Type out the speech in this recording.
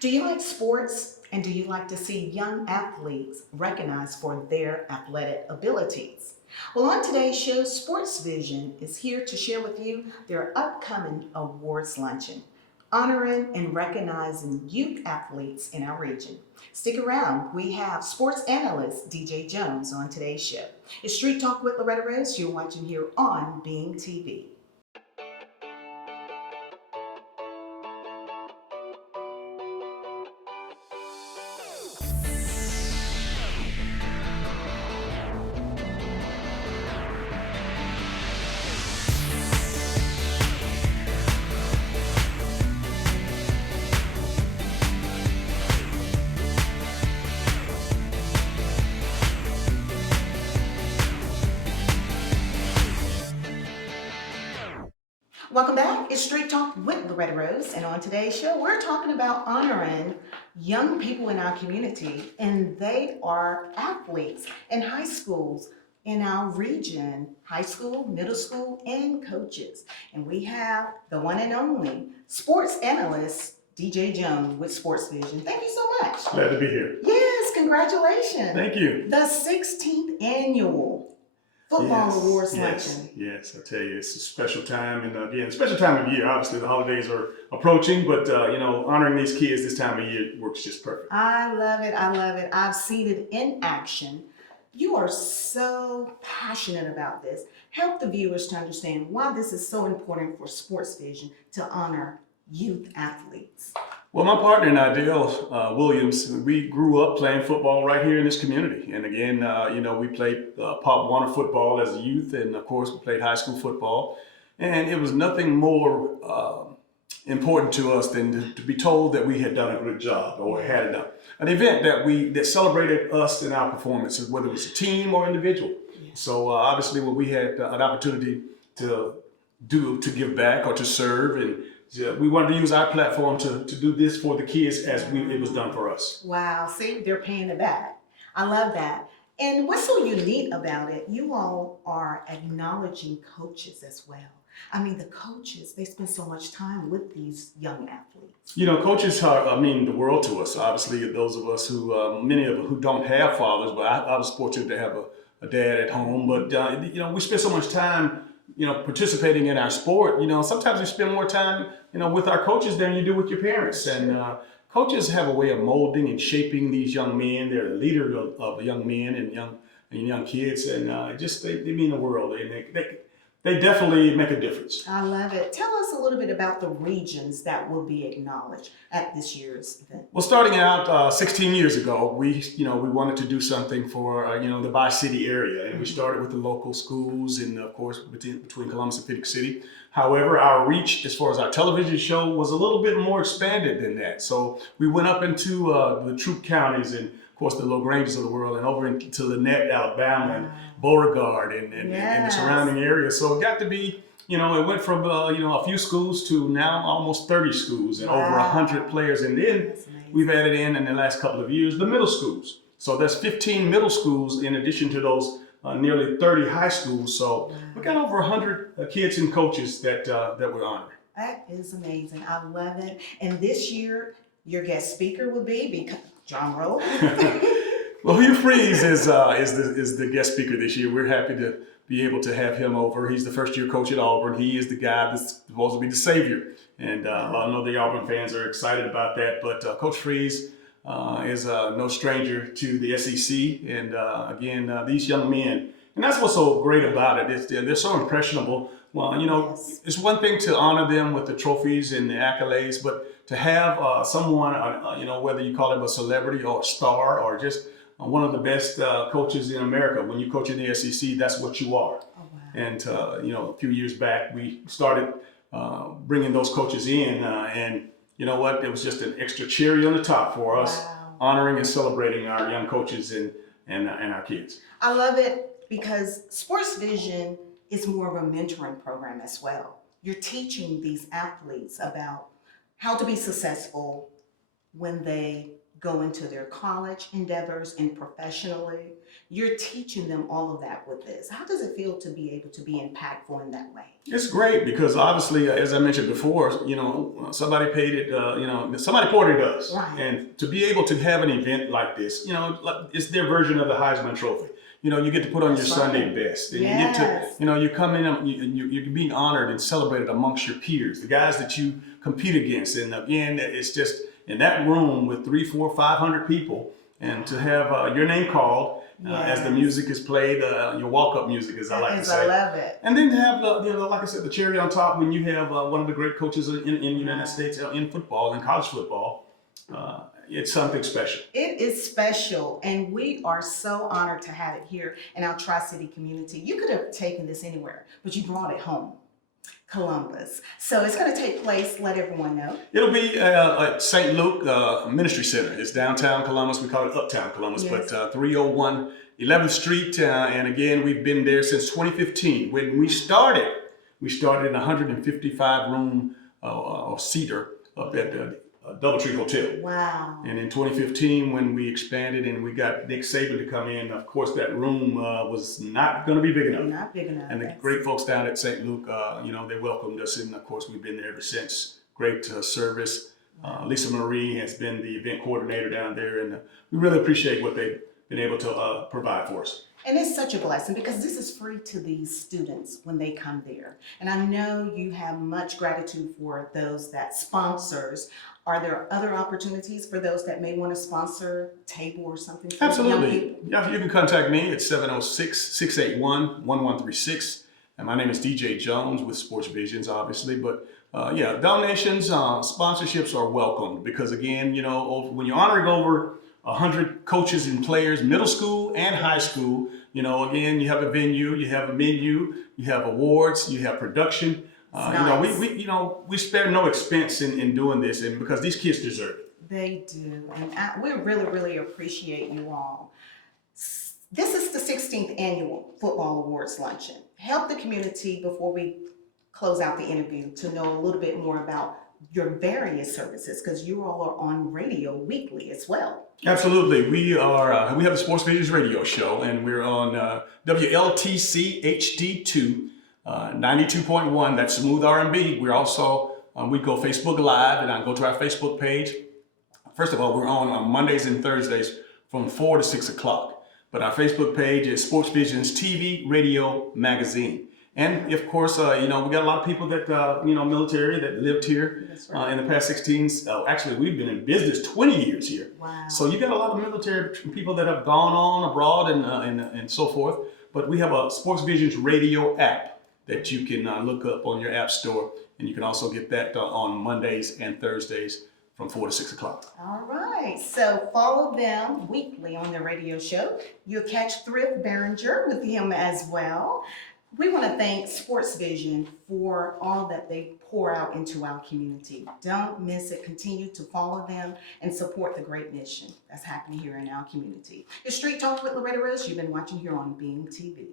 Do you like sports and do you like to see young athletes recognized for their athletic abilities? Well, on today's show, SportsVision is here to share with you their upcoming awards luncheon, honoring and recognizing youth athletes in our region. Stick around. We have sports analyst DJ Jones on today's show. It's Street Talk with Loretta Rose. You're watching here on Being TV. Welcome back. It's Street Talk with Loretta Rose, and on today's show, we're talking about honoring young people in our community, and they are athletes in high schools in our region, high school, middle school, and coaches. And we have the one and only sports analyst, DJ Jones with SportsVision. Thank you so much. Glad to be here. Yes, congratulations. Thank you. The 16th annual Football Awards Luncheon. Yes, I tell you, it's a special time, and again, special time of year. Obviously, the holidays are approaching, but honoring these kids this time of year works just perfect. I love it. I love it. I've seen it in action. You are so passionate about this. Help the viewers to understand why this is so important for SportsVision to honor youth athletes. Well, my partner and I, Dale Williams, we grew up playing football right here in this community. And again, we played Pop Warner football as a youth, and of course, we played high school football. And it was nothing more important to us than to be told that we had done a good job or had an event that celebrated us and our performances, whether it was a team or individual. Yeah. So obviously, when we had an opportunity to give back or to serve, and we wanted to use our platform to do this for the kids as it was done for us. Wow, see, they're paying it back. I love that. And what's so unique about it, you all are acknowledging coaches as well. I mean, the coaches, they spend so much time with these young athletes. You know, coaches mean the world to us. Obviously, those of us many of us who don't have fathers, but I was fortunate to have a dad at home. But, we spend so much time participating in our sport. Sometimes you spend more time, with our coaches than you do with your parents. And coaches have a way of molding and shaping these young men. They're the leader of young men and young kids, and they mean the world. They definitely make a difference. I love it. Tell us a little bit about the regions that will be acknowledged at this year's event. Well, starting out 16 years ago, we wanted to do something for the Bi-City area, and we started with the local schools, and of course between Columbus and Phoenix City. However, our reach as far as our television show was a little bit more expanded than that. So we went up into the Troup counties and, of course, the LaGranges of the world, and over into Lynette, Alabama, and Beauregard, and the surrounding areas. So it got to be, it went from a few schools to now almost 30 schools and over 100 players. And then we've added in the last couple of years the middle schools. So there's 15 middle schools in addition to those nearly 30 high schools. So we got over 100 kids and coaches that we're honoring. That is amazing. I love it. And this year, your guest speaker will be John Rowe. Well, Hugh Freeze is the guest speaker this year. We're happy to be able to have him over. He's the first-year coach at Auburn. He is the guy that's supposed to be the savior. And I know the Auburn fans are excited about that. But Coach Freeze is no stranger to the SEC. And again, these young men, and that's what's so great about it. They're so impressionable. Well, It's one thing to honor them with the trophies and the accolades, but to have someone, whether you call him a celebrity or a star or just one of the best coaches in America. When you coach in the SEC, that's what you are. Oh, wow. And, a few years back, we started bringing those coaches in. And you know what? It was just an extra cherry on the top for us, honoring and celebrating our young coaches and our kids. I love it because SportsVision is more of a mentoring program as well. You're teaching these athletes about how to be successful when they go into their college endeavors and professionally. You're teaching them all of that with this. How does it feel to be able to be impactful in that way? It's great because obviously, as I mentioned before, somebody paid it, somebody poured it us. Right. And to be able to have an event like this, it's their version of the Heisman Trophy. You get to put on That's your right. Sunday best. And Yes. you get to, you come in and you're being honored and celebrated amongst your peers, the guys that you compete against. And again, it's just in that room with 300, 400, 500 people, and to have your name called as the music is played, your walk-up music, as I like to say. I love it. And then to have like I said, the cherry on top when you have one of the great coaches in the United States in football, in college football. It's something special. It is special, and we are so honored to have it here in our Tri-City community. You could have taken this anywhere, but you brought it home, Columbus. So it's going to take place, let everyone know. It'll be at St. Luke Ministry Center. It's downtown Columbus. We call it Uptown Columbus, Yes. but 301 11th Street. And again, we've been there since 2015. When we started in a 155 room seater up at the Doubletree Hotel. Wow. And in 2015, when we expanded and we got Nick Saban to come in, of course, that room was not going to be big enough. Not big enough. And the great folks down at St. Luke, they welcomed us, and of course, we've been there ever since. Great service. Lisa Marie has been the event coordinator down there, and we really appreciate what they've been able to provide for us. And it's such a blessing because this is free to these students when they come there. And I know you have much gratitude for those that sponsors. Are there other opportunities for those that may want to sponsor a table or something? For young Absolutely. people? Yeah, you can contact me at 706-681-1136. And my name is DJ Jones with SportsVision, obviously. But donations, sponsorships are welcomed because, again, when you're honoring over 100 coaches and players, middle school and high school, again, you have a venue, you have a menu, you have awards, you have production. Nice. We spare no expense in doing this, and because these kids deserve it. They do. And we really, really appreciate you all. This is the 16th Annual Football Awards Luncheon. Help the community before we close out the interview to know a little bit more about your various services, because you all are on radio weekly as well. Absolutely. We have the SportsVision radio show, and we're on WLTC HD2, 92.1. That's smooth R&B. We're also, we go Facebook Live, and I go to our Facebook page. First of all, we're on Mondays and Thursdays from 4 to 6 o'clock. But our Facebook page is SportsVision's TV, radio, magazine. And of course, we got a lot of people that, military that lived here in the past 16. Actually, we've been in business 20 years here. Wow. So you got a lot of military people that have gone on abroad and so forth. But we have a SportsVision's radio app that you can look up on your app store. And you can also get that on Mondays and Thursdays from 4 to 6 o'clock. All right. So follow them weekly on their radio show. You'll catch Thrift Behringer with him as well. We want to thank SportsVision for all that they pour out into our community. Don't miss it. Continue to follow them and support the great mission that's happening here in our community. It's Street Talk with Loretta Rose. You've been watching here on Beam TV.